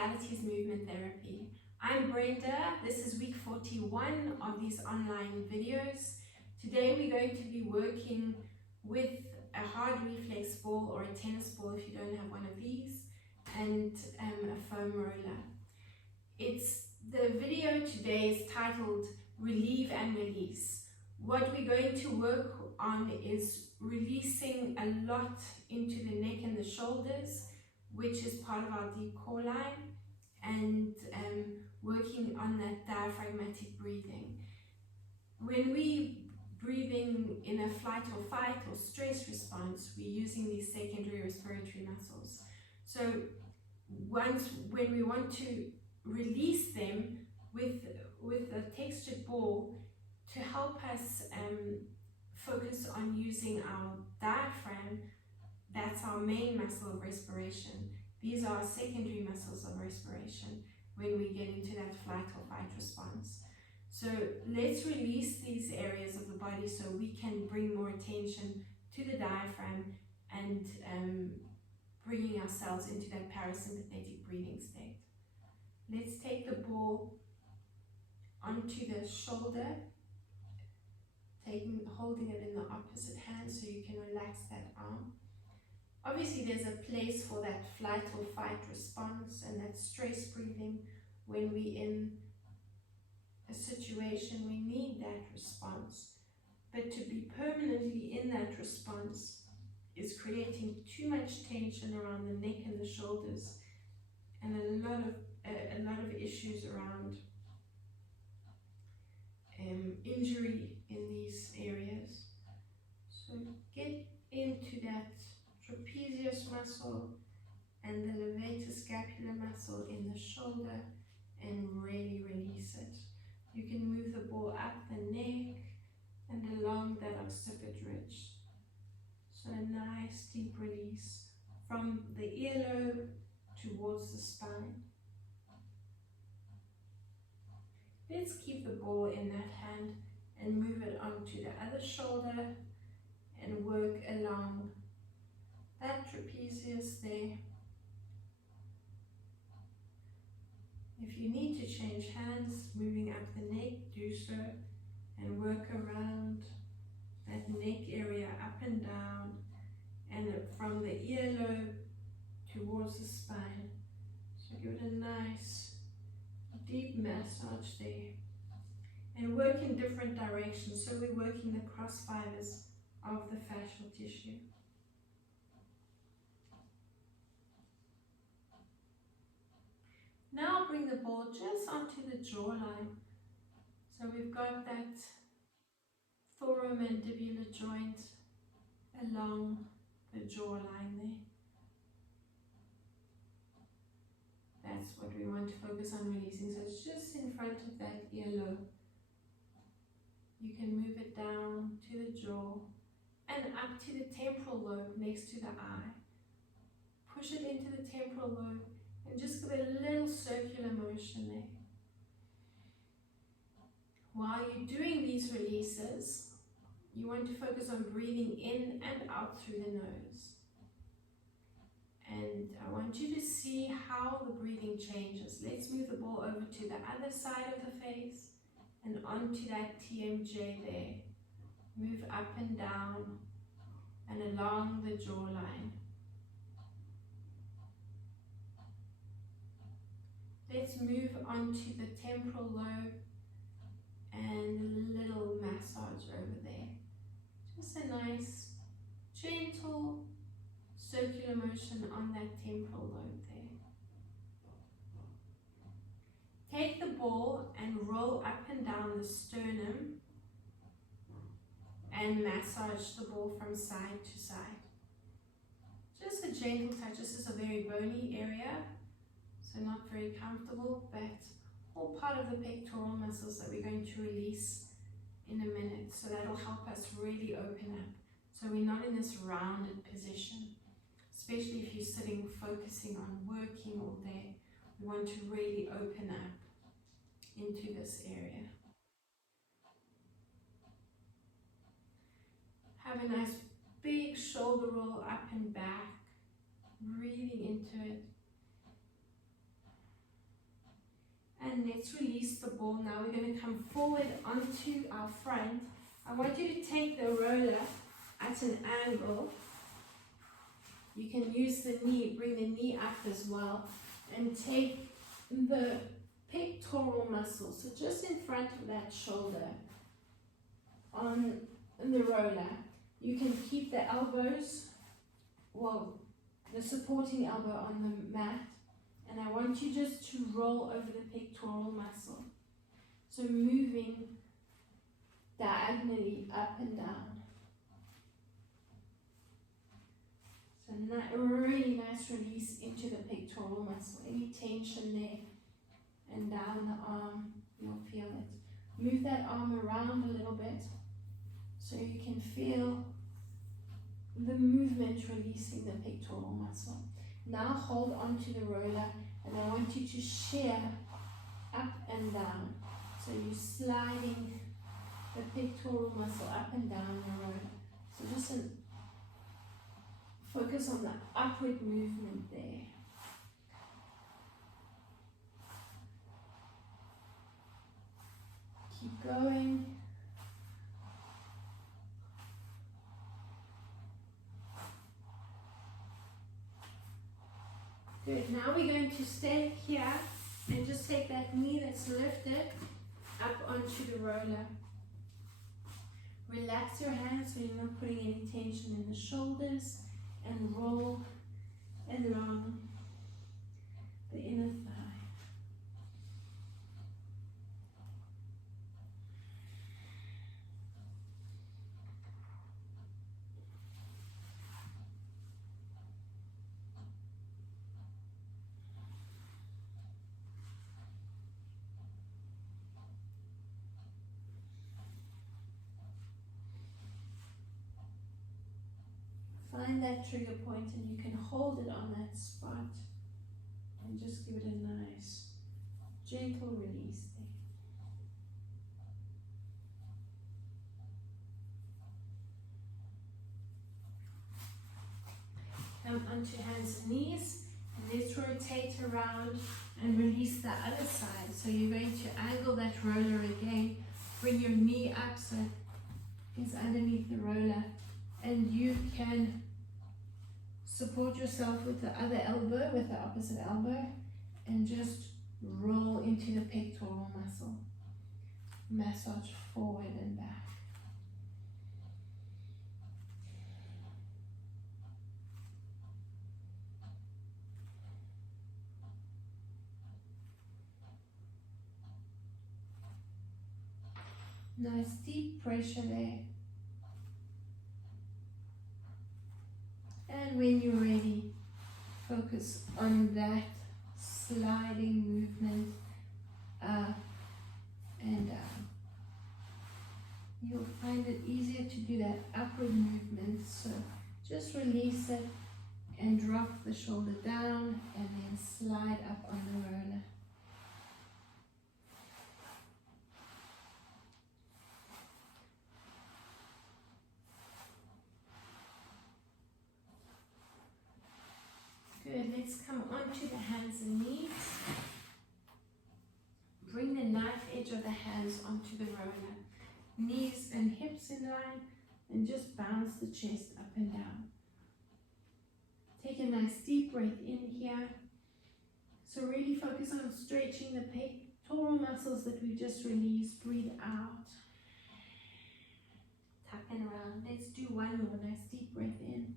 modalities movement therapy. I'm Brenda. This is week 41 of these online videos. Today we're going to be working with a hard reflex ball or a tennis ball if you don't have one of these, and a foam roller. The video today is titled Relieve and Release. What we're going to work on is releasing a lot into the neck and the shoulders, which is part of our deep core line, and working on that diaphragmatic breathing. When we breathing in a flight or fight or stress response, we're using these secondary respiratory muscles. So when we want to release them with a textured ball to help us focus on using our diaphragm, that's our main muscle of respiration. These are secondary muscles of respiration when we get into that flight or fight response. So let's release these areas of the body so we can bring more attention to the diaphragm and bringing ourselves into that parasympathetic breathing state. Let's take the ball onto the shoulder, holding it in the opposite hand so you can relax that arm. Obviously there's a place for that flight or fight response and that stress breathing. When we're in a situation we need that response, but to be permanently in that response is creating too much tension around the neck and the shoulders, and a lot of issues around injury in these areas. So get into that trapezius muscle and the levator scapular muscle in the shoulder and really release it. You can move the ball up the neck and along that occiput ridge. So a nice deep release from the earlobe towards the spine. Let's keep the ball in that hand and move it onto the other shoulder and work along that trapezius there. If you need to change hands, moving up the neck, do so, and work around that neck area up and down, and from the earlobe towards the spine. So give it a nice deep massage there, and work in different directions. So we're working the cross fibers of the fascial tissue. Now bring the ball just onto the jawline. So we've got that thoramandibular joint along the jawline there. That's what we want to focus on releasing. So it's just in front of that earlobe. You can move it down to the jaw and up to the temporal lobe next to the eye. Push it into the temporal lobe and just give it a little circular motion there. While you're doing these releases, you want to focus on breathing in and out through the nose. And I want you to see how the breathing changes. Let's move the ball over to the other side of the face and onto that TMJ there. Move up and down and along the jawline. Let's move onto the temporal lobe and a little massage over there. Just a nice, gentle, circular motion on that temporal lobe there. Take the ball and roll up and down the sternum and massage the ball from side to side. Just a gentle touch. This is a very bony area, so not very comfortable, but all part of the pectoral muscles that we're going to release in a minute. So that'll help us really open up. So we're not in this rounded position, especially if you're sitting focusing on working all day. We want to really open up into this area. Have a nice big shoulder roll up and back, breathing into it. and let's release the ball. Now we're going to come forward onto our front. I want you to take the roller at an angle. You can use the knee, bring the knee up as well, and take the pectoral muscle, so just in front of that shoulder on the roller. You can keep the elbows, well, the supporting elbow on the mat, and I want you just to roll over the pectoral muscle. So moving diagonally up and down. So a really nice release into the pectoral muscle. Any tension there and down the arm, you'll feel it. Move that arm around a little bit so you can feel the movement releasing the pectoral muscle. Now hold onto the roller, and I want you to shear up and down. So you're sliding the pectoral muscle up and down the roller. So just focus on the upward movement there. Keep going. Good. Now we're going to stay here and just take that knee that's lifted up onto the roller. Relax your hands so you're not putting any tension in the shoulders, and roll along the inner thigh. Find that trigger point, and you can hold it on that spot and just give it a nice gentle release there. Come onto hands and knees, and let's rotate around and release the other side. So you're going to angle that roller again, bring your knee up so it's underneath the roller, and you can support yourself with the other elbow, with the opposite elbow, and just roll into the pectoral muscle. Massage forward and back. Nice deep pressure there. And when you're ready, focus on that sliding movement up and down. You'll find it easier to do that upward movement, so just release it and drop the shoulder down and then slide up on the roller. Good, let's come onto the hands and knees. Bring the knife edge of the hands onto the roller. Knees and hips in line, and just bounce the chest up and down. Take a nice deep breath in here. So really focus on stretching the pectoral muscles that we just released. Breathe out. Tuck and around. Let's do one more nice deep breath in.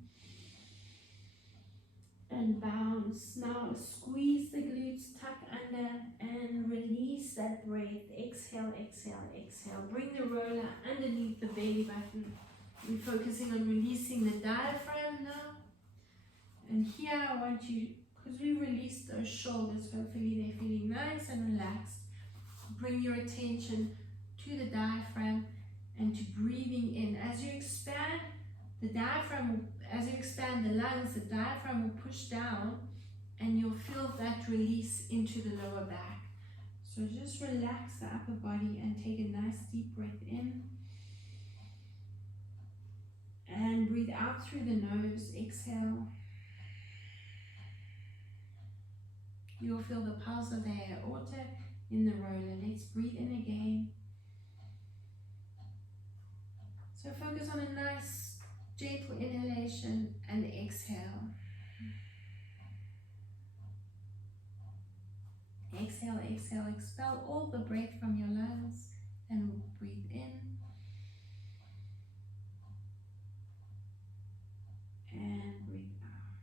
And bounce. Now squeeze the glutes, tuck under, and release that breath. Exhale, exhale, exhale. Bring the roller underneath the belly button. We're focusing on releasing the diaphragm now. And here I want you, because we released those shoulders, hopefully they're feeling nice and relaxed. Bring your attention to the diaphragm and to breathing in. As you expand, the diaphragm, as you expand the lungs, the diaphragm will push down, and you'll feel that release into the lower back. So just relax the upper body and take a nice deep breath in. And breathe out through the nose, exhale. You'll feel the pulse of the aorta in the roller. Let's breathe in again. So focus on a nice gentle inhalation and exhale. Exhale, exhale, expel all the breath from your lungs and breathe in. And breathe out.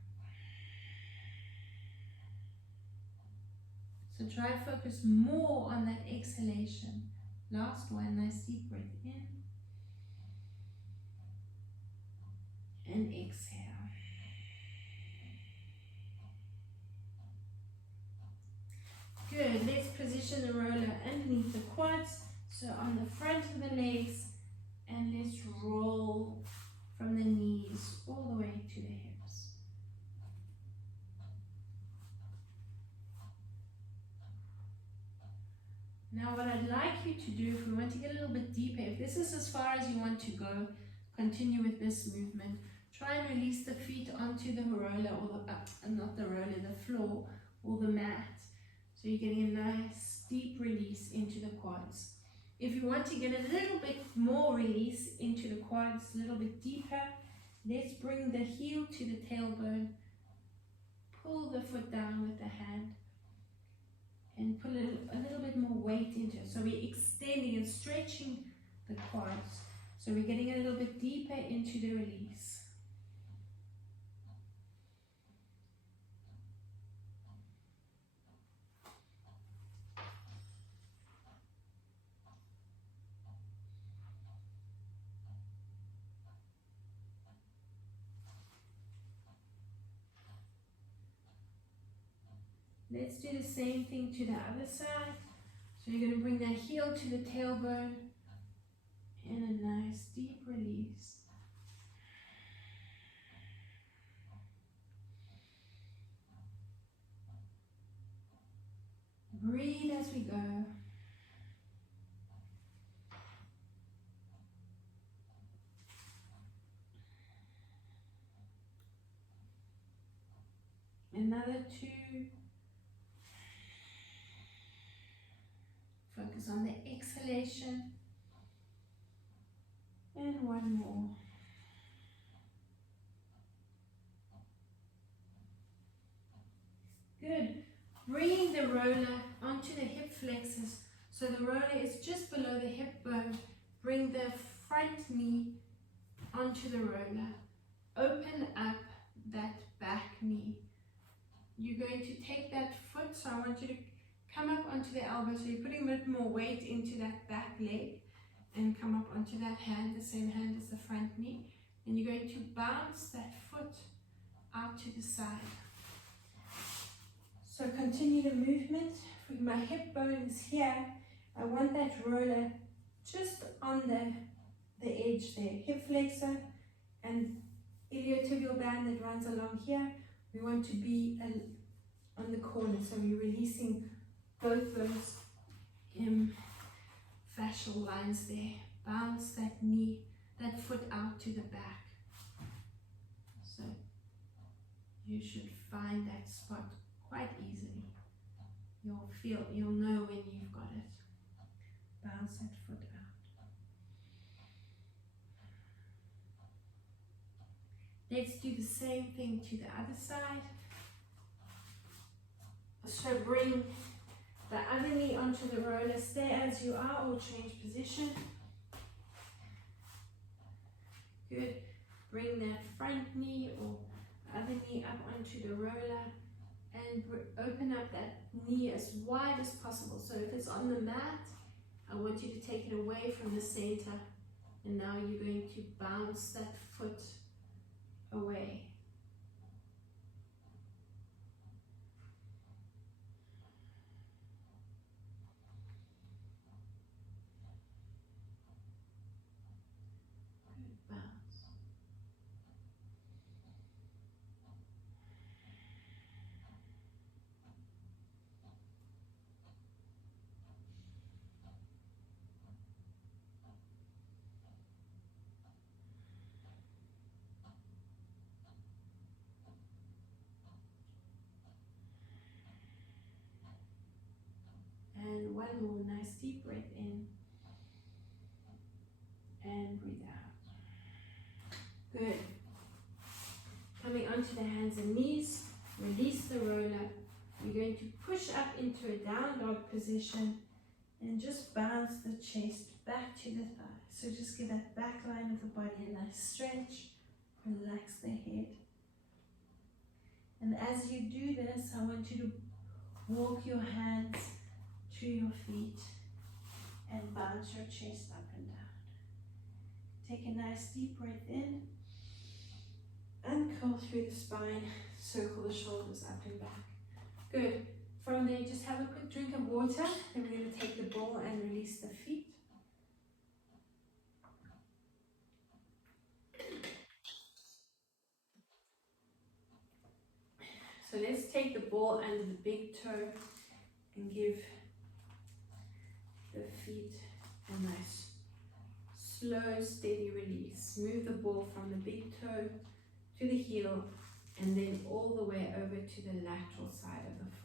So try to focus more on that exhalation. Last one, nice deep breath in. And exhale. Good, let's position the roller underneath the quads, so on the front of the legs, and let's roll from the knees all the way to the hips. Now what I'd like you to do, if we want to get a little bit deeper, if this is as far as you want to go, continue with this movement. Try and release the feet onto the roller, or not the roller, the floor or the mat. So you're getting a nice deep release into the quads. If you want to get a little bit more release into the quads, a little bit deeper, let's bring the heel to the tailbone. Pull the foot down with the hand and put a little bit more weight into it. So we're extending and stretching the quads. So we're getting a little bit deeper into the release. Let's do the same thing to the other side. So you're going to bring that heel to the tailbone and a nice deep release. Breathe as we go. Another 2. Focus on the exhalation. And 1 more. Good. Bringing the roller onto the hip flexors. So the roller is just below the hip bone. Bring the front knee onto the roller. Open up that back knee. You're going to take that foot, so I want you to come up onto the elbow, so you're putting a bit more weight into that back leg, and come up onto that hand, the same hand as the front knee, and you're going to bounce that foot out to the side. So continue the movement. My hip bone is here. I want that roller just on the edge there. Hip flexor and iliotibial band that runs along here. We want to be on the corner, so we're releasing both those fascial lines there. Bounce that knee, that foot out to the back. So you should find that spot quite easily. You'll know when you've got it. Bounce that foot out. Let's do the same thing to the other side. So bring the other knee onto the roller. Stay as you are or change position. Good. Bring that front knee or other knee up onto the roller and open up that knee as wide as possible. So if it's on the mat, I want you to take it away from the center. And now you're going to bounce that foot away. Good bounce. one more nice deep breath in and breathe out. Good. Coming onto the hands and knees, release the roller. We're going to push up into a down dog position and just bounce the chest back to the thigh. So just give that back line of the body a nice stretch, relax the head. And as you do this, I want you to walk your hands to your feet and bounce your chest up and down. Take a nice deep breath in, uncurl through the spine, circle the shoulders up and back. Good. From there, just have a quick drink of water. Then we're going to take the ball and release the feet. So let's take the ball under the big toe and give the feet a nice slow, steady release. Move the ball from the big toe to the heel and then all the way over to the lateral side of the foot.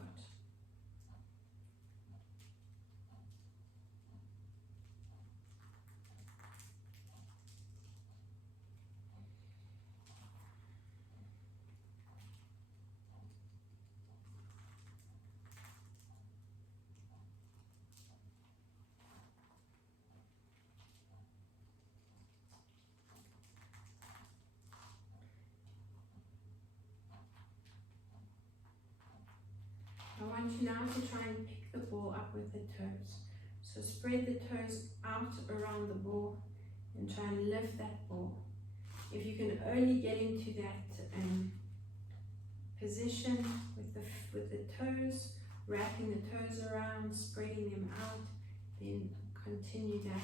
I want you now to try and pick the ball up with the toes. So spread the toes out around the ball and try and lift that ball. If you can only get into that position with the toes, wrapping the toes around, spreading them out, then continue that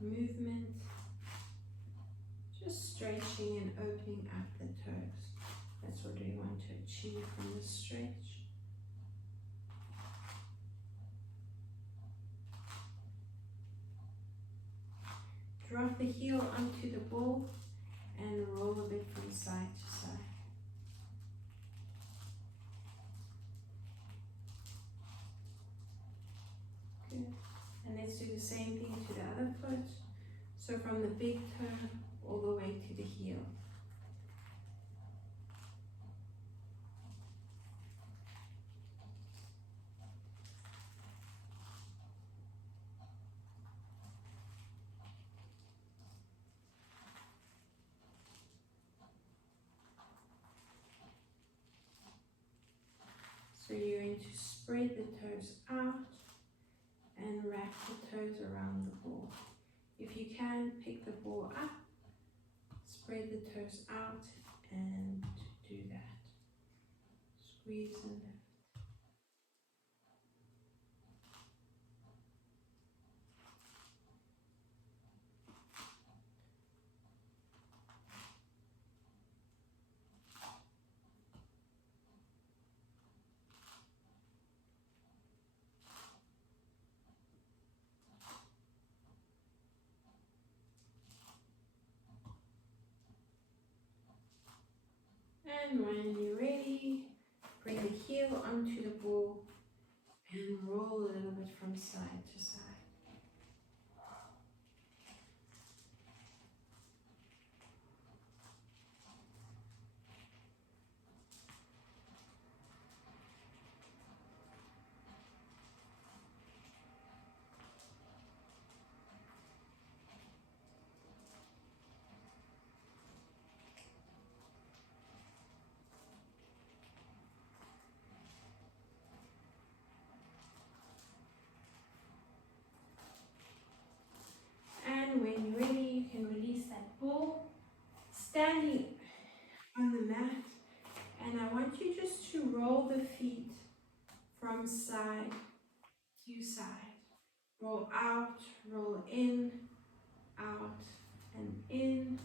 movement, just stretching and opening up the toes. That's what we want to achieve from the stretch. Drop the heel onto the ball and roll a bit from side to side. Good. And let's do the same thing to the other foot. So from the big toe all the way to the heel. So you're going to spread the toes out and wrap the toes around the ball. If you can, pick the ball up, spread the toes out and do that. Squeeze and lift. And when you're ready, bring the heel onto the ball and roll a little bit from side to side. And when you're ready, you can release that ball, standing on the mat. And I want you just to roll the feet from side to side. Roll out, roll in, out, and in.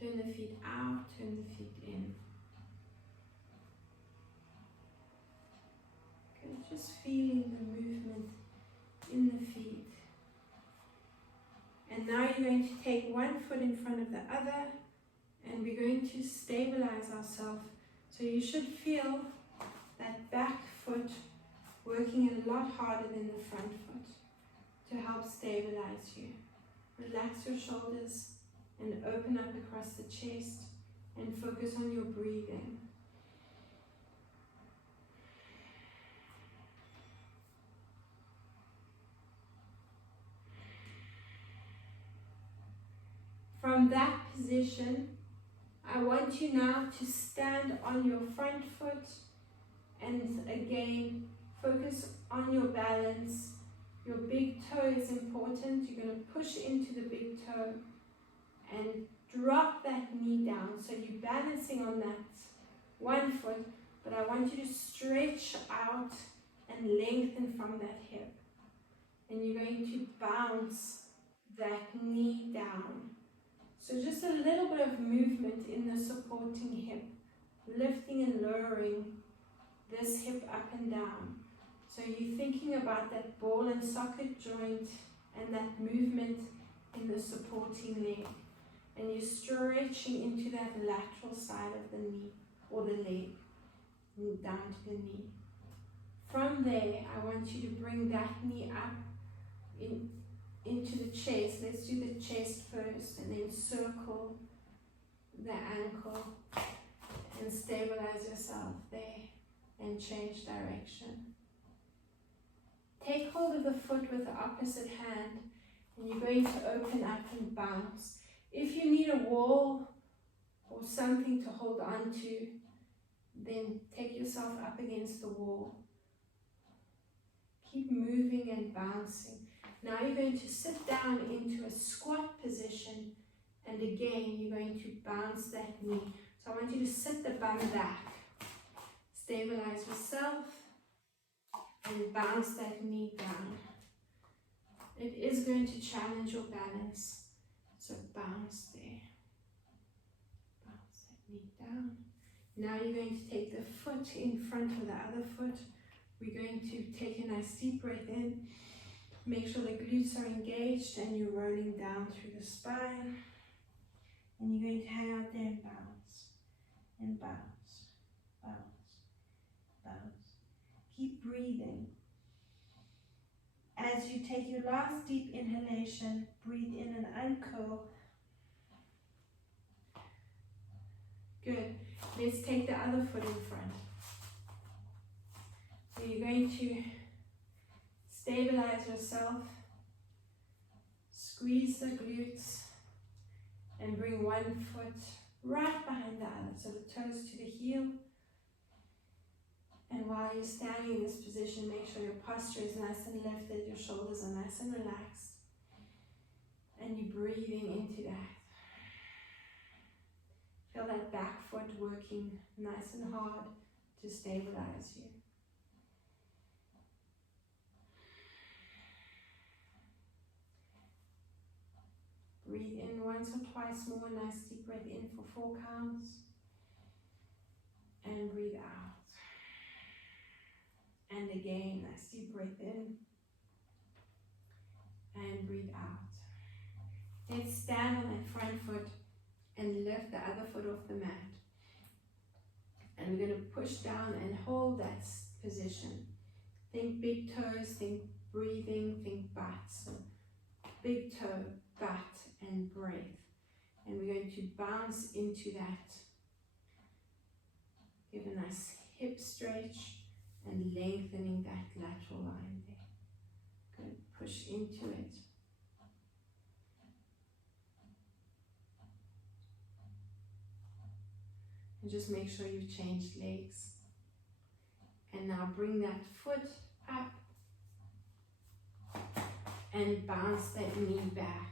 Turn the feet out, turn the feet in. Okay, just feeling the movement in the feet. And now you're going to take one foot in front of the other and we're going to stabilize ourselves. So you should feel that back foot working a lot harder than the front foot to help stabilize you. Relax your shoulders and open up across the chest and focus on your breathing. From that position, I want you now to stand on your front foot and again focus on your balance. Your big toe is important. You're going to push into the big toe and drop that knee down. So you're balancing on that one foot, but I want you to stretch out and lengthen from that hip. And you're going to bounce that knee down. So just a little bit of movement in the supporting hip, lifting and lowering this hip up and down. So you're thinking about that ball and socket joint and that movement in the supporting leg. And you're stretching into that lateral side of the knee or the leg, down to the knee. From there, I want you to bring that knee up into the chest. Let's do the chest first and then circle the ankle and stabilize yourself there and change direction. Take hold of the foot with the opposite hand and you're going to open up and bounce. If you need a wall or something to hold on to, then take yourself up against the wall. Keep moving and bouncing. Now you're going to sit down into a squat position and again you're going to bounce that knee. So I want you to sit the bum back. Stabilize yourself and bounce that knee down. It is going to challenge your balance. So bounce there. Bounce that knee down. Now you're going to take the foot in front of the other foot. We're going to take a nice deep breath in. Make sure the glutes are engaged and you're rolling down through the spine. And you're going to hang out there and bounce. And bounce. Bounce. Bounce. Keep breathing. As you take your last deep inhalation, breathe in and uncurl. Good. Let's take the other foot in front. So you're going to stabilize yourself, squeeze the glutes, and bring one foot right behind the other. So the toes to the heel. And while you're standing in this position, make sure your posture is nice and lifted, your shoulders are nice and relaxed. And you're breathing into that. Feel that back foot working nice and hard to stabilize you. Breathe in once or twice more, nice deep breath in for 4 counts. And breathe out. And again, nice deep breath in. And breathe out. Let's stand on that front foot and lift the other foot off the mat. And we're going to push down and hold that position. Think big toes, think breathing, think butt. So big toe, butt, and breath. And we're going to bounce into that. Give a nice hip stretch and lengthening that lateral line there. Good. Push into it. And just make sure you've changed legs. And now bring that foot up and bounce that knee back.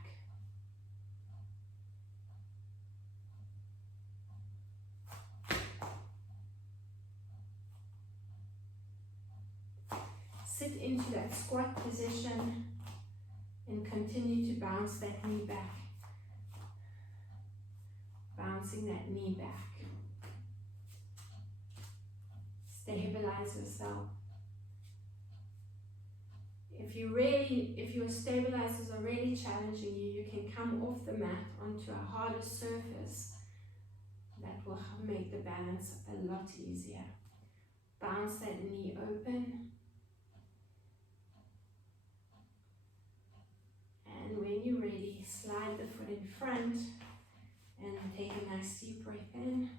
Sit into that squat position and continue to bounce that knee back. Bouncing that knee back. Stabilize yourself. If your stabilizers are really challenging you, you can come off the mat onto a harder surface that will make the balance a lot easier. Bounce that knee open. And when you're ready, slide the foot in front and take a nice deep breath in.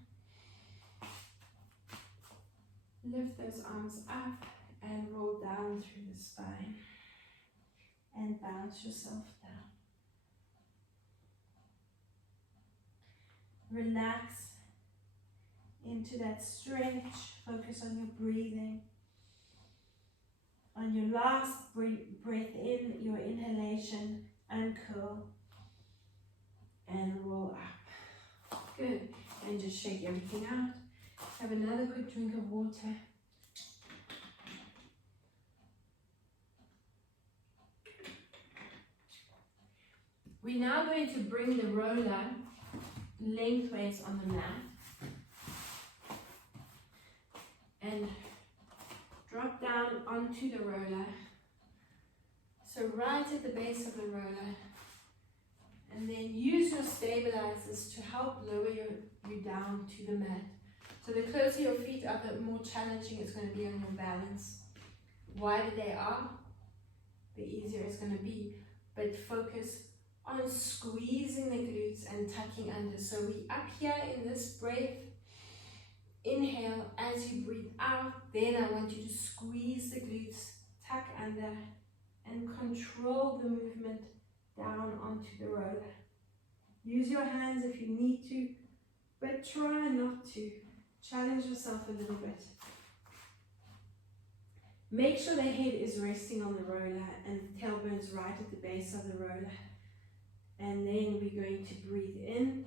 Lift those arms up and roll down through the spine. And bounce yourself down. Relax into that stretch. Focus on your breathing. On your last breath in, your inhalation, uncurl and roll up. Good. And just shake everything out. Have another quick drink of water. We're now going to bring the roller lengthways on the mat and drop down onto the roller. So right at the base of the roller, and then use your stabilizers to help lower you down to the mat. So the closer your feet are, the more challenging it's going to be on your balance. Wider they are, the easier it's going to be. But focus on squeezing the glutes and tucking under. So we up here in this breath, inhale as you breathe out. Then I want you to squeeze the glutes, tuck under, and control the movement down onto the roller. Use your hands if you need to, but try not to. Challenge yourself a little bit. Make sure the head is resting on the roller and the tailbone's right at the base of the roller. And then we're going to breathe in.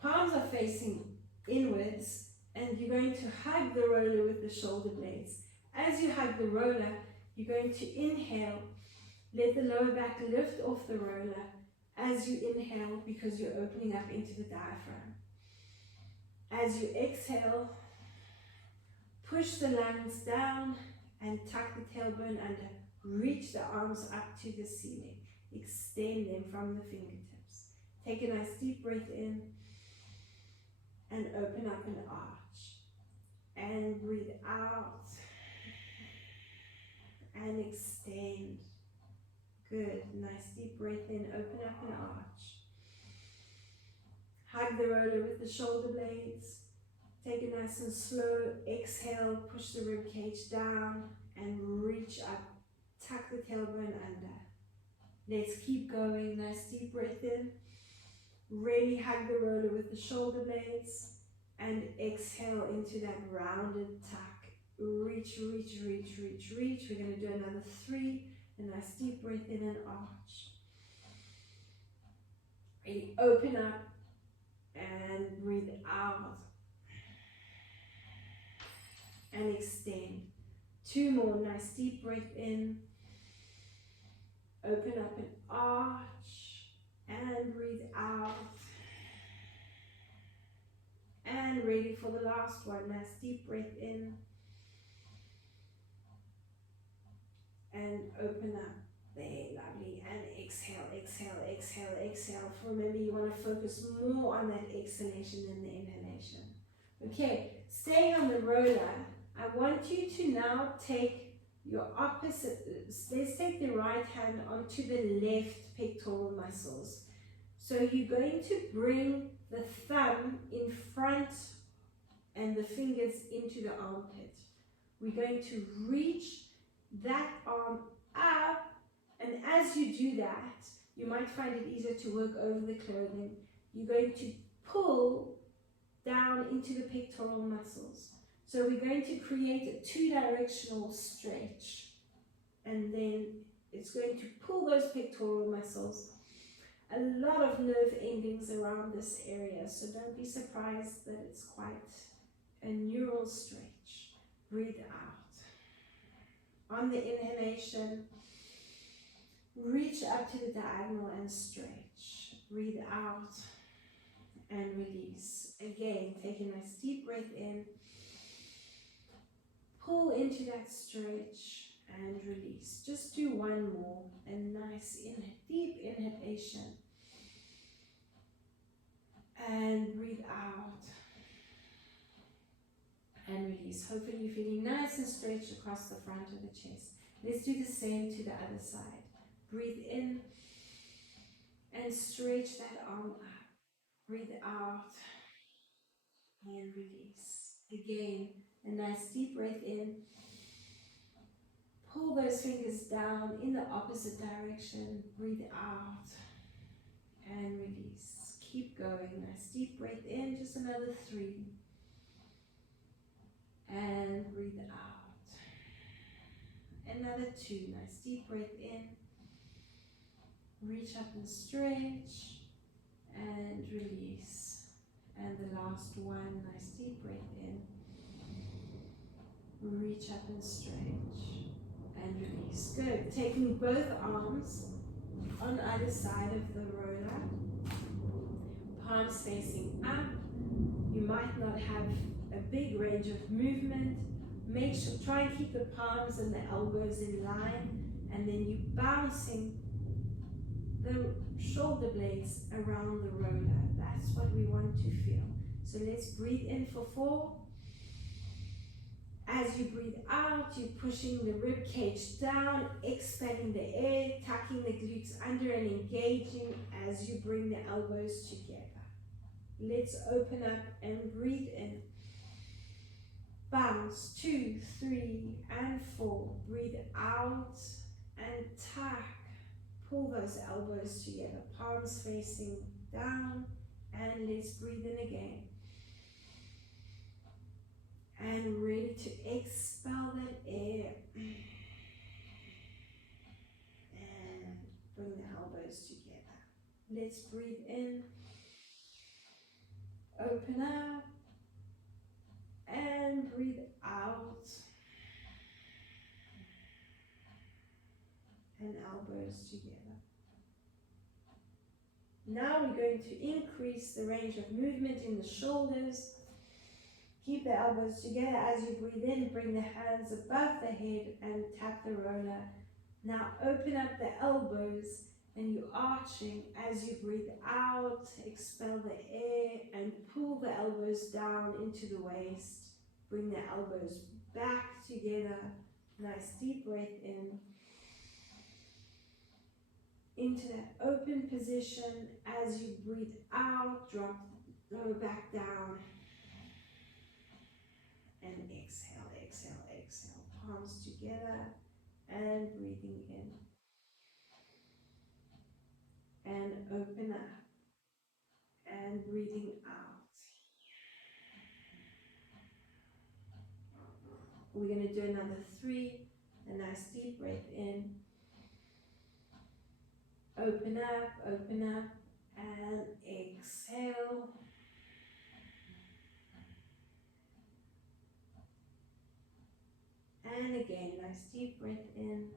Palms are facing inwards, and you're going to hug the roller with the shoulder blades. As you hug the roller, you're going to inhale. Let the lower back lift off the roller as you inhale, because you're opening up into the diaphragm. As you exhale, push the lungs down and tuck the tailbone under. Reach the arms up to the ceiling. Extend them from the fingertips. Take a nice deep breath in and open up an arch. And breathe out and extend. Good. Nice deep breath in, open up an arch. Hug the roller with the shoulder blades. Take a nice and slow exhale, push the rib cage down and reach up. Tuck the tailbone under. Let's keep going. Nice deep breath in. Really hug the roller with the shoulder blades and exhale into that rounded tuck. Reach, reach, reach, reach, reach. We're going to do another 3. A nice deep breath in and arch. Really open up and breathe out. And extend. 2 more. Nice deep breath in. Open up an arch and breathe out. And ready for the last one. Nice deep breath in. And open up. There, lovely. And exhale, exhale, exhale, exhale. Remember, you want to focus more on that exhalation than the inhalation. Okay, staying on the roller, I want you to now take your opposite, let's take the right hand onto the left pectoral muscles. So you're going to bring the thumb in front and the fingers into the armpit. We're going to reach that arm up, and as you do that, you might find it easier to work over the clothing. You're going to pull down into the pectoral muscles. So we're going to create a 2-directional stretch, and then it's going to pull those pectoral muscles. A lot of nerve endings around this area, so don't be surprised that it's quite a neural stretch. Breathe out. On the inhalation, reach up to the diagonal and stretch. Breathe out and release. Again, take a nice deep breath in. Pull into that stretch and release. Just do 1 more. A nice deep inhalation. And breathe out. And release. release. Hopefully you're feeling nice and stretched across the front of the chest. Let's do the same to the other side. Breathe in and stretch that arm up. Breathe out and release. Again, a nice deep breath in. Pull those fingers down in the opposite direction. Breathe out and release. Keep going. Nice deep breath in. Just another 3. And breathe out. Another 2. Nice deep breath in. Reach up and stretch. And release. And the last one. Nice deep breath in. Reach up and stretch. And release. Good. Taking both arms on either side of the roller. Palms facing up. You might not have a big range of movement. Make sure, try and keep the palms and the elbows in line, and then you bouncing the shoulder blades around the roller. That's what we want to feel. So let's breathe in for 4. As you breathe out, you're pushing the rib cage down, expelling the air, tucking the glutes under and engaging as you bring the elbows together. Let's open up and breathe in. Bounce, 2, 3, and 4. Breathe out and tuck. Pull those elbows together, palms facing down, and let's breathe in again. And ready to expel that air. And bring the elbows together. Let's breathe in. Open up. And breathe out. And elbows together. Now we're going to increase the range of movement in the shoulders. Keep the elbows together as you breathe in. Bring the hands above the head and tap the roller. Now open up the elbows and you're arching as you breathe out. Expel the air and pull the elbows down into the waist. Bring the elbows back together. Nice deep breath in. Into that open position. As you breathe out, drop the lower back down. And exhale, exhale, exhale. Palms together and breathing in. And open up. And breathing out. We're going to do another 3. A nice deep breath in. Open up, and exhale. And again, nice deep breath in.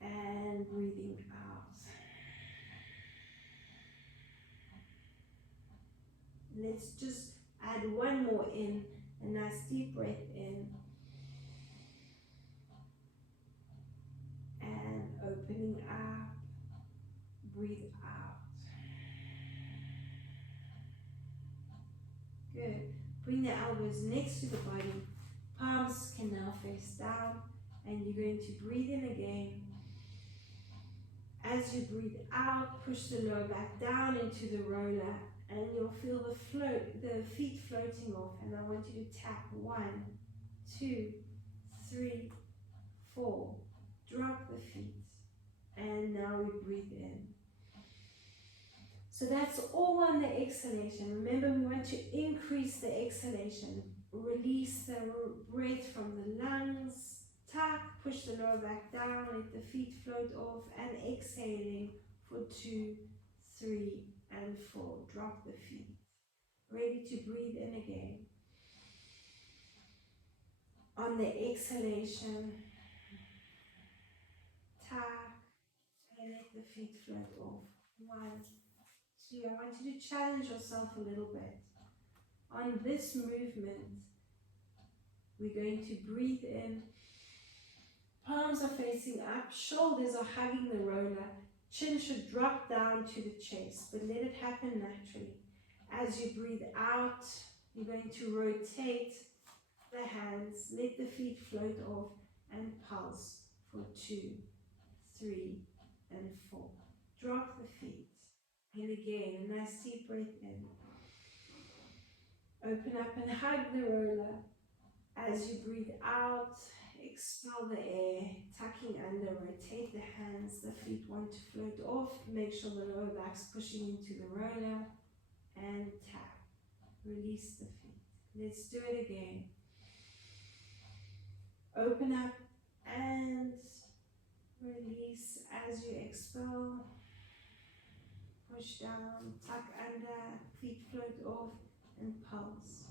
And breathing out. Let's just add one more in. A nice deep breath in. And opening up. Breathe out. Good. Bring the elbows next to the body. Palms can now face down. And you're going to breathe in again. As you breathe out, push the lower back down into the roller. And you'll feel the feet floating off. And I want you to tap 1, 2, 3, 4. Drop the feet. And now we breathe in. So that's all on the exhalation. Remember, we want to increase the exhalation. Release the breath from the lungs. Tuck, push the lower back down, let the feet float off, and exhaling for 2, 3, and 4. Drop the feet. Ready to breathe in again. On the exhalation, tuck, and let the feet float off. 1, 2. I want you to challenge yourself a little bit. On this movement, we're going to breathe in. Palms are facing up, shoulders are hugging the roller, chin should drop down to the chest, but let it happen naturally. As you breathe out, You're going to rotate the hands, let the feet float off, and pulse for 2, 3, and 4. Drop the feet. And again, a nice deep breath in. Open up and hug the roller. As you breathe out, expel the air, tucking under, rotate the hands, the feet want to float off, make sure the lower back's pushing into the roller, and tap. Release the feet. Let's do it again. Open up and release as you expel. Push down, tuck under, feet float off, and pulse.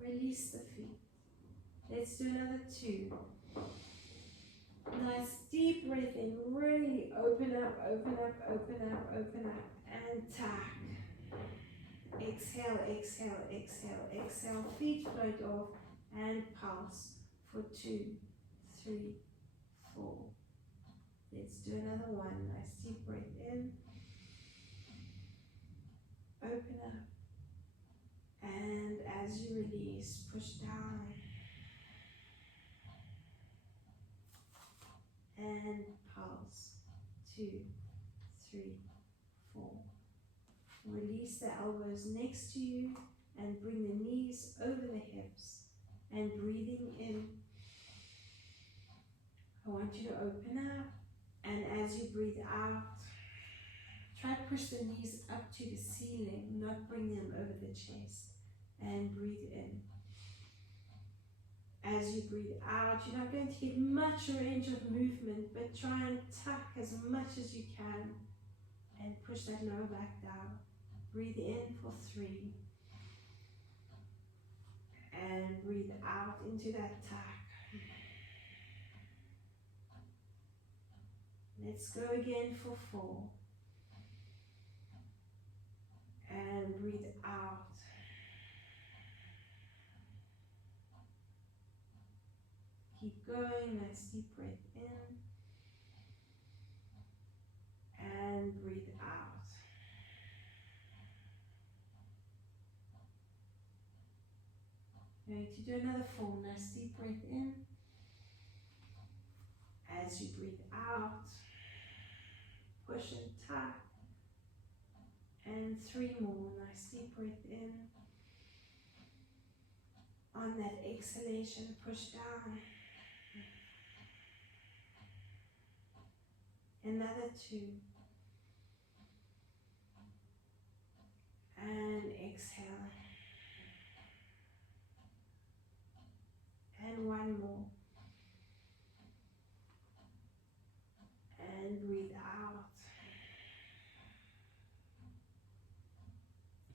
Release the feet. Let's do another 2. Nice deep breath in. Really open up, open up, open up, open up, and tuck. Exhale, exhale, exhale, exhale. Feet float off and pulse for 2, 3, 4. Let's do another one. Nice deep breath in. Open up. And as you release, push down. And pulse. 2, 3, 4. Release the elbows next to you and bring the knees over the hips. And breathing in, I want you to open up. And as you breathe out, try to push the knees up to the ceiling, not bring them over the chest. And breathe in. As you breathe out, you're not going to get much range of movement, but try and tuck as much as you can and push that lower back down. Breathe in for 3. And breathe out into that tuck. Let's go again for 4. And breathe out. Keep going, nice deep breath in. And breathe out. Going to do another 4, nice deep breath in. As you breathe out, push and tuck. And 3 more, nice deep breath in. On that exhalation, push down. Another 2. And exhale. And 1 more. And breathe out.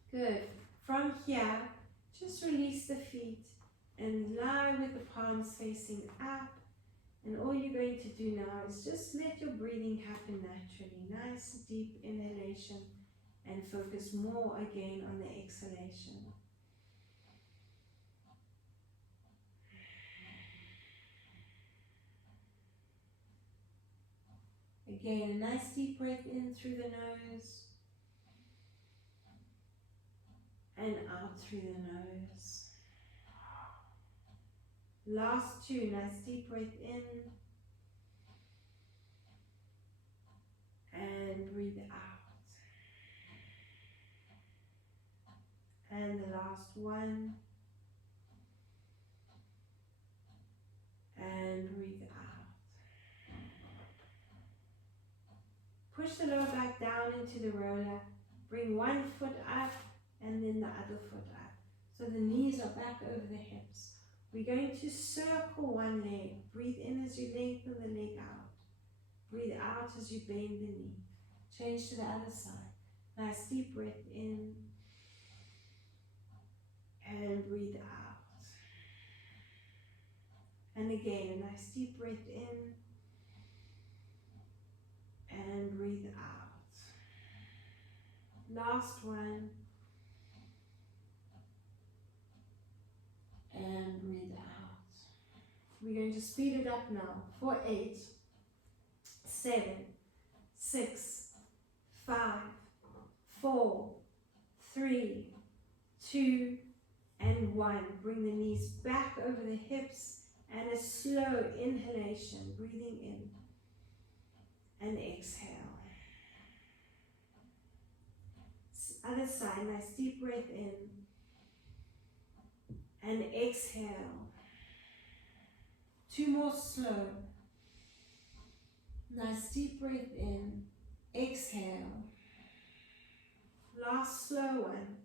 Good. From here, just release the feet and lie with the palms facing up. And all you're going to do now is just let your breathing happen naturally. Nice deep inhalation and focus more again on the exhalation. Again, a nice deep breath in through the nose and out through the nose. Last 2, nice deep breath in and breathe out. And the last 1 and breathe out. Push the lower back down into the roller. Bring 1 foot up and then the other foot up. So the knees are back over the hips. We're going to circle 1 leg. Breathe in as you lengthen the leg out. Breathe out as you bend the knee. Change to the other side. Nice deep breath in. And breathe out. And again, a nice deep breath in. And breathe out. Last 1. And breathe out. We're going to speed it up now for 8, 7, 6, 5, 4, 3, 3, 2, and 1. Bring the knees back over the hips and a slow inhalation, breathing in and exhale. Other side, nice deep breath in and exhale. 2 more slow. Nice deep breath in, exhale. Last slow one.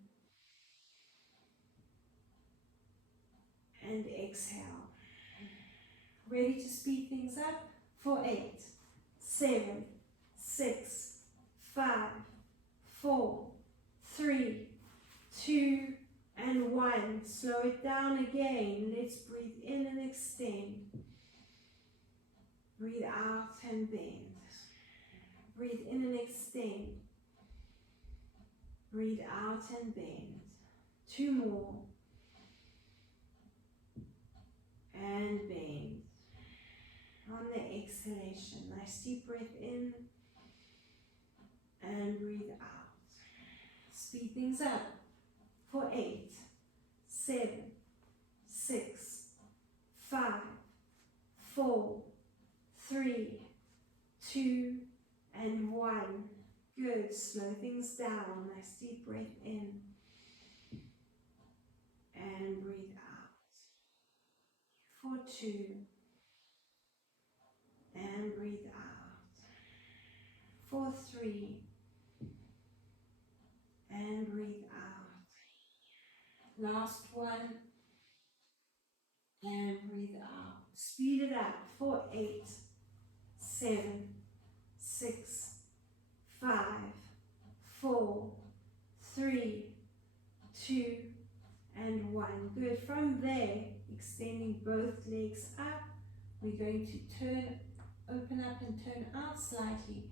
And exhale. Ready to speed things up for 8, 7, 6, 5, 4, 3, 2, and 1. Slow it down again. Let's breathe in and extend. Breathe out and bend. Breathe in and extend. Breathe out and bend. 2 more. And bend. On the exhalation, nice deep breath in and breathe out. Speed things up for 8, 7, 6, 5, 4, 3, 2, and 1. Good. Slow things down. Nice deep breath in and breathe out. For 2 and breathe out. For 3 and breathe out. Last one and breathe out. Speed it up for 8, 7, 6, 5, 4, 3, 2, and 1. Good. From there, extending both legs up, we're going to open up and turn out slightly,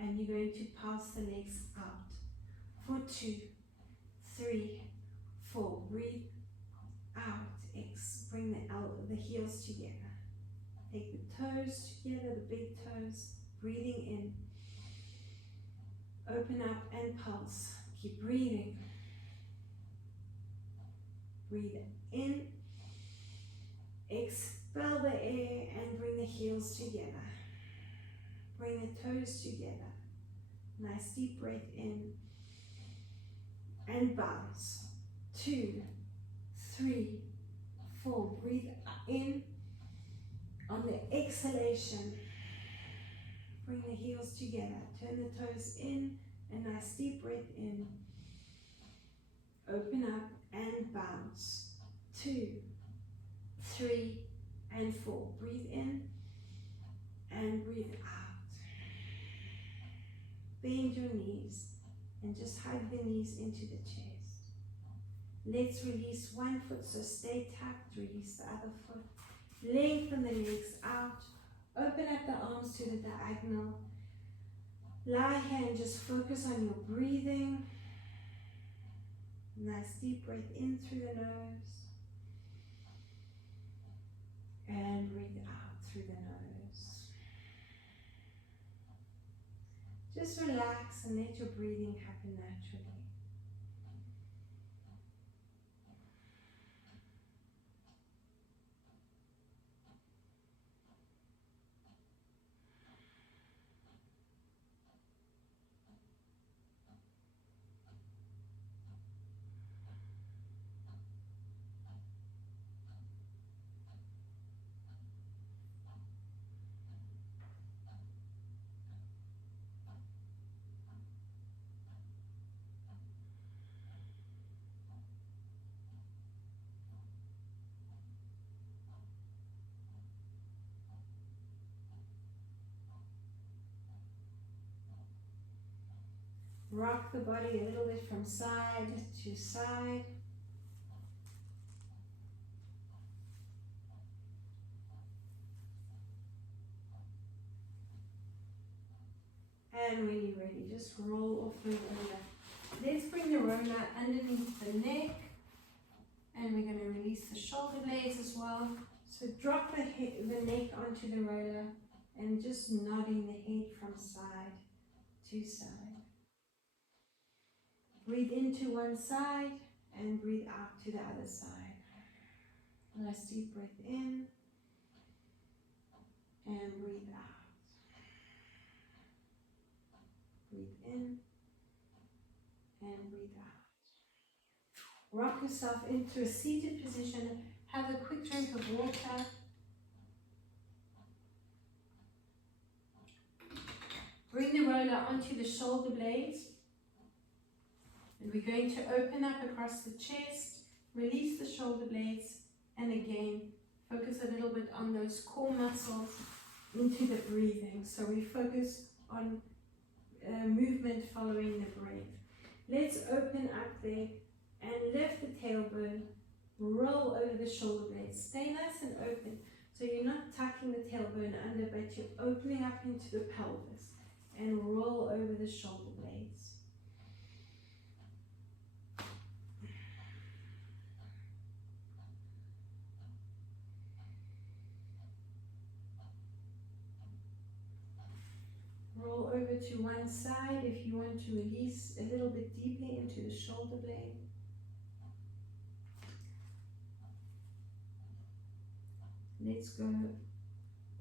and you're going to pass the legs out for 2, 3, 4. Breathe out. Bring the heels together. Take the toes together, the big toes. Breathing in. Open up and pulse. Keep breathing. Breathe in. Expel the air and bring the heels together. Bring the toes together. Nice deep breath in. And bounce. 2, 3, 4. Breathe in. On the exhalation, bring the heels together. Turn the toes in. A nice deep breath in. Open up and bounce. 2, 3, and 4. Breathe in and breathe out. Bend your knees and just hug the knees into the chest. Let's release one foot, so stay tucked. Release the other foot. Lengthen the legs out. Open up the arms to the diagonal. Lie here and just focus on your breathing. Nice deep breath in through the nose. And breathe out through the nose. Just relax and let your breathing happen naturally. Rock the body a little bit from side to side. And when you're ready, just roll off the roller. Let's bring the roller underneath the neck. And we're going to release the shoulder blades as well. So drop the neck onto the roller and just nodding the head from side to side. Breathe into one side and breathe out to the other side. Nice deep breath in and breathe out. Breathe in and breathe out. Rock yourself into a seated position. Have a quick drink of water. Bring the roller onto the shoulder blades. And we're going to open up across the chest, release the shoulder blades, and again, focus a little bit on those core muscles into the breathing. So we focus on movement following the breath. Let's open up there and lift the tailbone, roll over the shoulder blades. Stay nice and open. So you're not tucking the tailbone under, but you're opening up into the pelvis and roll over the shoulder blades. Roll over to one side if you want to release a little bit deeper into the shoulder blade. Let's go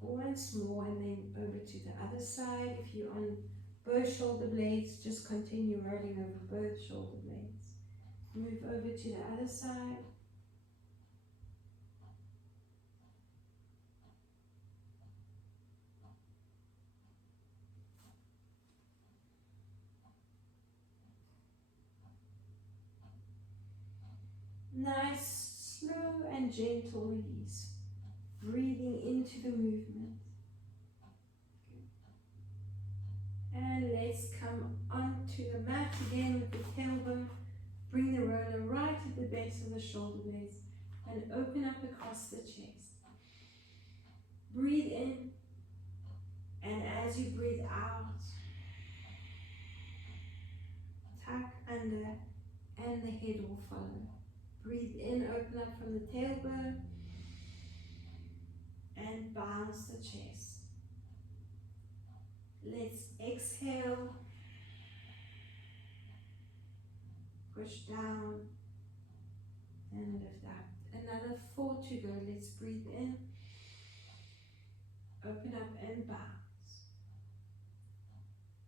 once more and then over to the other side. If you're on both shoulder blades, just continue rolling over both shoulder blades. Move over to the other side. Nice, slow and gentle release. Breathing into the movement. And let's come onto the mat again with the tailbone. Bring the roller right at the base of the shoulder blades and open up across the chest. Breathe in, and as you breathe out, tuck under and the head will follow. Breathe in, open up from the tailbone and bounce the chest. Let's exhale, push down and lift up. Another 4 to go. Let's breathe in, open up and bounce.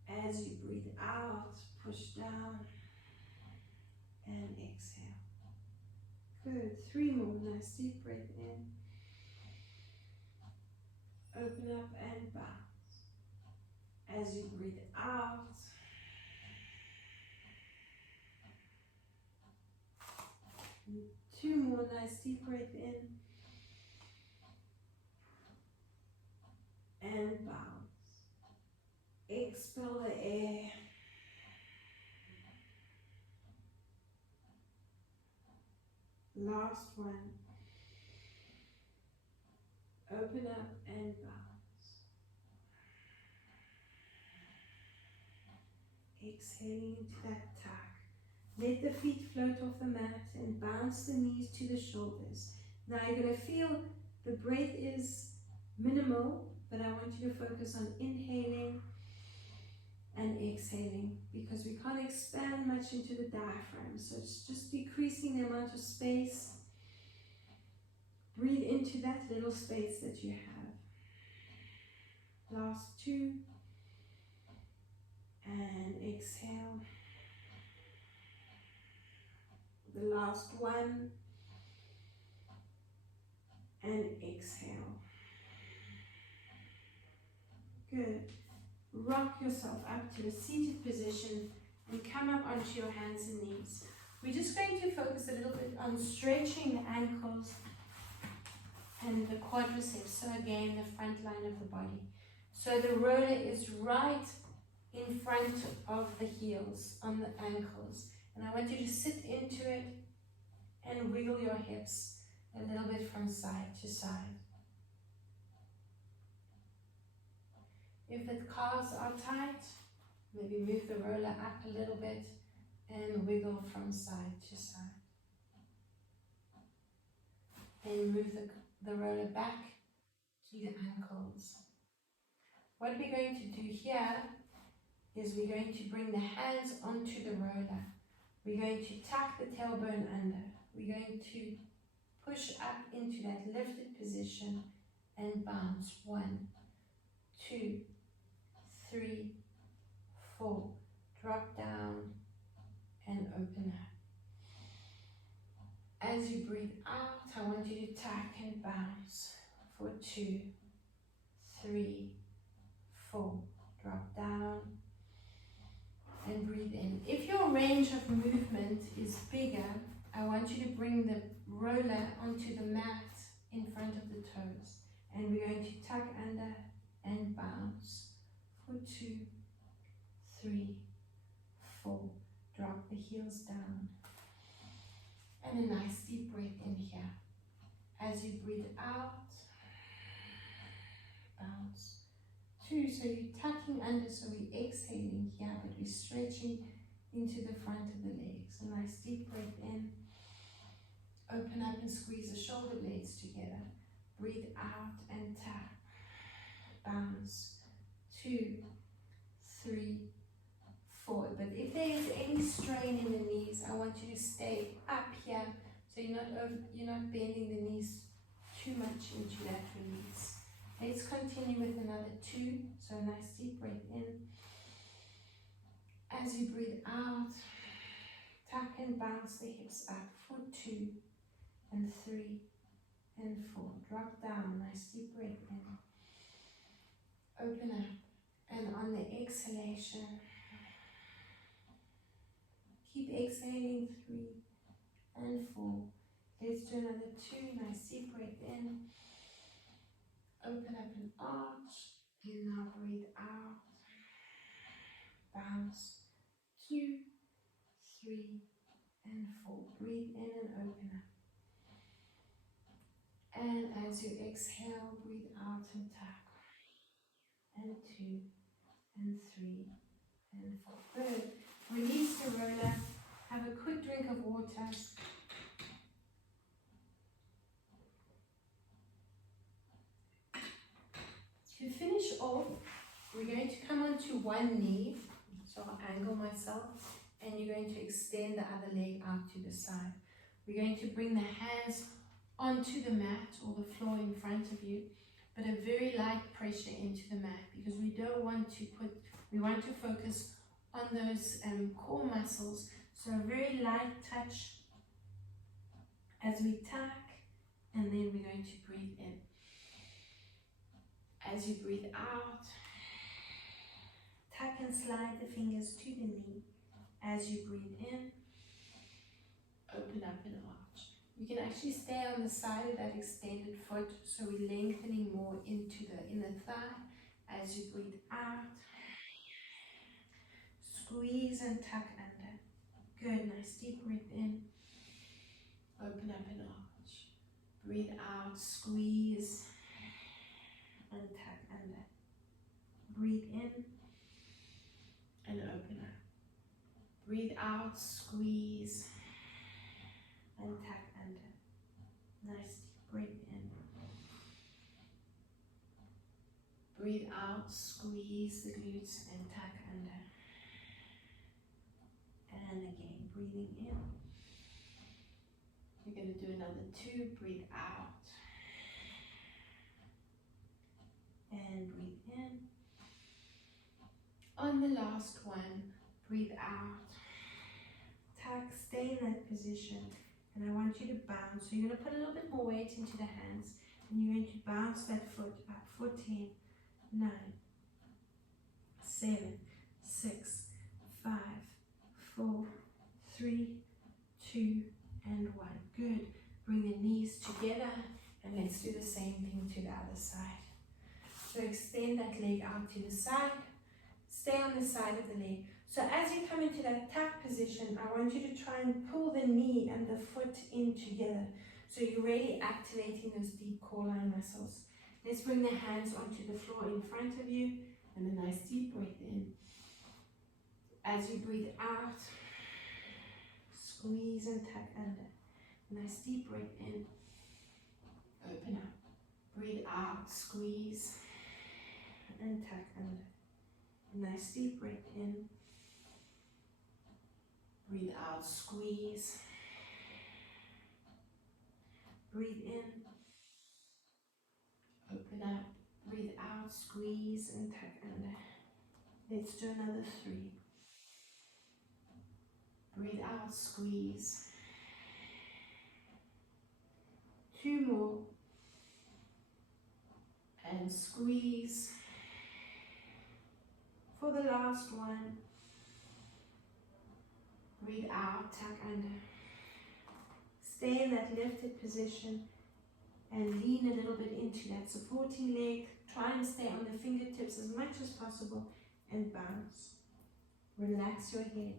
As you breathe out, push down and exhale. Good. 3 more. Nice deep breath in, open up and bounce. As you breathe out, and 2 more. Nice deep breath in and bounce. Expel the air. Last one. Open up and bounce. Exhaling into that tuck. Let the feet float off the mat and bounce the knees to the shoulders. Now you're going to feel the breath is minimal, but I want you to focus on inhaling and exhaling because we can't expand much into the diaphragm. So it's just decreasing the amount of space. Breathe into that little space that you have. Last 2. And exhale. The last 1. And exhale. Good. Rock yourself up to a seated position and come up onto your hands and knees. We're just going to focus a little bit on stretching the ankles and the quadriceps. So again, the front line of the body. So the roller is right in front of the heels on the ankles. And I want you to sit into it and wiggle your hips a little bit from side to side. If the calves are tight, maybe move the roller up a little bit and wiggle from side to side. And move the roller back to the ankles. What we're going to do here is we're going to bring the hands onto the roller. We're going to tuck the tailbone under. We're going to push up into that lifted position and bounce. 1, 2, 3, 4. Drop down and open up. As you breathe out, I want you to tuck and bounce for 2, 3, 4. Drop down and breathe in. If your range of movement is bigger, I want you to bring the roller onto the mat in front of the toes. And we're going to tuck under and bounce for 2, 3, 4. Drop the heels down. And a nice deep breath in here. As you breathe out, bounce. 2, so you're tucking under, so we're exhaling here, but we're stretching into the front of the legs. A nice deep breath in. Open up and squeeze the shoulder blades together. Breathe out and tuck. Bounce. 2, 3, 4. But if there is any strain in the knees, I want you to stay up here, so you're not bending the knees too much into that release. Let's continue with another 2. So a nice deep breath in. As you breathe out, tuck and bounce the hips up for 2 and 3 and 4. Drop down, nice deep breath in. Open up, and on the exhalation, keep exhaling 3 and 4. Let's do another 2, nice deep breath in. Open up and arch, and now breathe out. Bounce. 2, 3, and 4. Breathe in and open up. And as you exhale, breathe out and tuck. And 2, and 3, and 4. Good. Release the roller. Have a quick drink of water. To finish off, we're going to come onto one knee. So I'll angle myself, and you're going to extend the other leg out to the side. We're going to bring the hands onto the mat or the floor in front of you, but a very light pressure into the mat, because we don't want to we want to focus on those core muscles. So a very light touch as we tuck, and then we're going to breathe in. As you breathe out, tuck and slide the fingers to the knee. As you breathe in, open up and arch. You can actually stay on the side of that extended foot, so we're lengthening more into the inner thigh. As you breathe out, squeeze and tuck under. Good, nice deep breath in. Open up and arch. Breathe out, squeeze and tuck under. Breathe in and open up. Breathe out, squeeze and tuck under. Nice deep breath in. Breathe out, squeeze the glutes and tuck under. And again, breathing in. You're going to do another 2. Breathe out. And breathe in. On the last one, breathe out. Tuck, stay in that position. And I want you to bounce. So you're going to put a little bit more weight into the hands. And you're going to bounce that foot up for 10, 9, 7, 6, 5, 4, 3, 2, and 1. Good. Bring the knees together, and let's do the same thing to the other side. So extend that leg out to the side. Stay on the side of the leg. So as you come into that tuck position, I want you to try and pull the knee and the foot in together. So you're really activating those deep core line muscles. Let's bring the hands onto the floor in front of you, and a nice deep breath in. As you breathe out, squeeze and tuck under. Nice deep breath in. Open up. Breathe out, squeeze and tuck under. Nice deep breath in. Breathe out, squeeze. Breathe in. Open up. Breathe out, squeeze and tuck under. Let's do another 3. Breathe out, squeeze. 2 more. And squeeze. For the last one. Breathe out, tuck under. Stay in that lifted position and lean a little bit into that supporting leg. Try and stay on the fingertips as much as possible and bounce. Relax your head.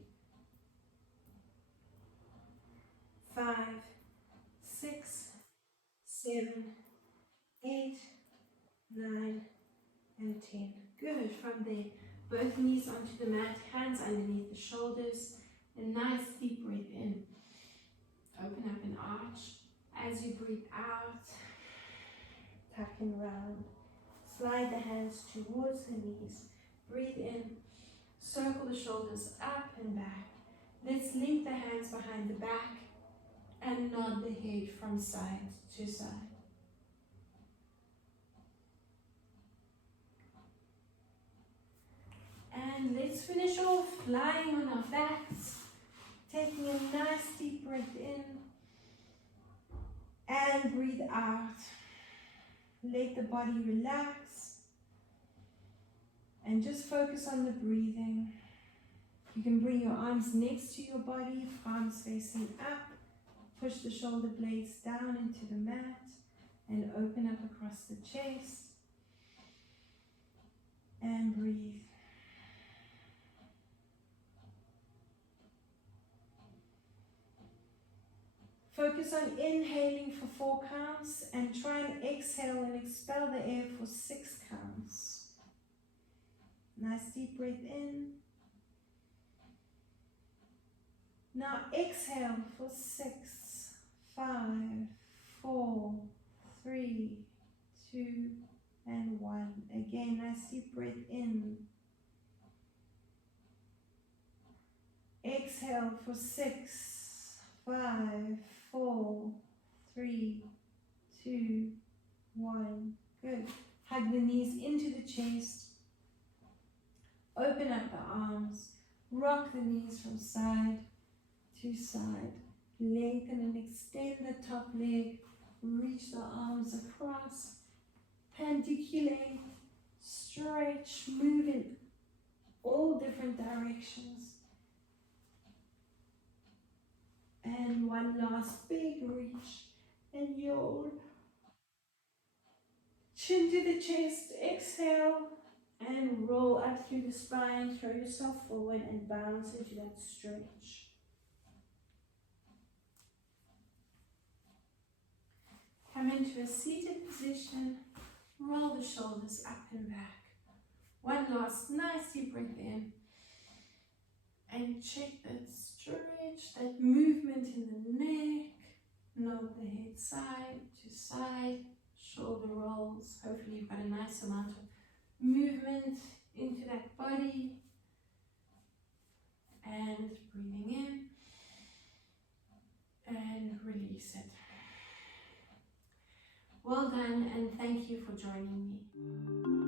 5, 6, 7, 8, 9, and 10. Good. From there, both knees onto the mat, hands underneath the shoulders. A nice deep breath in. Open up and arch. As you breathe out, tuck and round. Slide the hands towards the knees. Breathe in. Circle the shoulders up and back. Let's link the hands behind the back and nod the head from side to side. And let's finish off lying on our backs, taking a nice deep breath in and breathe out. Let the body relax and just focus on the breathing. You can bring your arms next to your body, palms facing up. Push the shoulder blades down into the mat and open up across the chest and breathe. Focus on inhaling for 4 counts and try and exhale and expel the air for 6 counts. Nice deep breath in. Now exhale for 6, 5, 4, 3, 2, and 1. Again, nice deep breath in. Exhale for 6, 5, 4, 3, 2, 1. Good. Hug the knees into the chest. Open up the arms. Rock the knees from side to side. Lengthen and extend the top leg. Reach the arms across. Pandiculate. Stretch. Move in all different directions. And one last big reach and yawn. Chin to the chest, exhale and roll up through the spine. Throw yourself forward and bounce into that stretch. Come into a seated position. Roll the shoulders up and back. One last nice deep breath in. And check that stretch, that movement in the neck. Nod the head side to side, shoulder rolls. Hopefully you've got a nice amount of movement into that body. And breathing in and release it. Well done, and thank you for joining me.